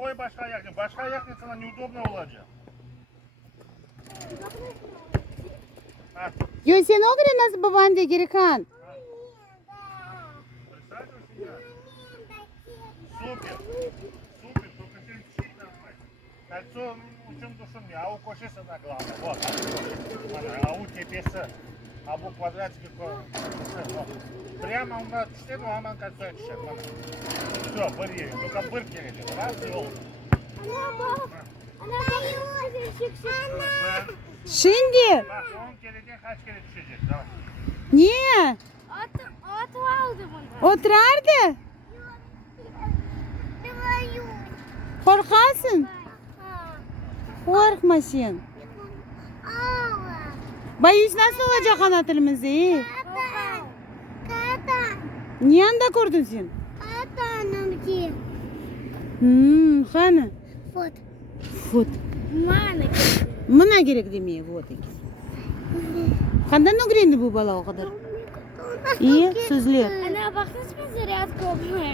koy başka ayakını. Başka ayakını sana neudobno olacak. Ha. Yo sen o kadar nasıl baban de Gerikan? Присаживайся, я. Супер. Супер, только ты чуть нормально. Кольцо учим душим, а у кошиса на главное. Вот. А у тебе с. А bu квадратики вот. Прямо у нас стену, а man кольцо еще. Все, бери. Только быр керели. Раз и oldu. Şimdi. Bak 10 kereden kaç kere düşecek? Tamam. Niye? At aldı bunu. Oturardı. Korkarsın. Korkma sen. Bayüş nasıl olacak anlatılımızı? Niye anda kurdun sen? Hani? Fut. Buna gerek demeye bu öteki. Kandan ne girindi bu bala o kadar? İyi, sözlü. Ana baktınız mı zariyat kopmaya?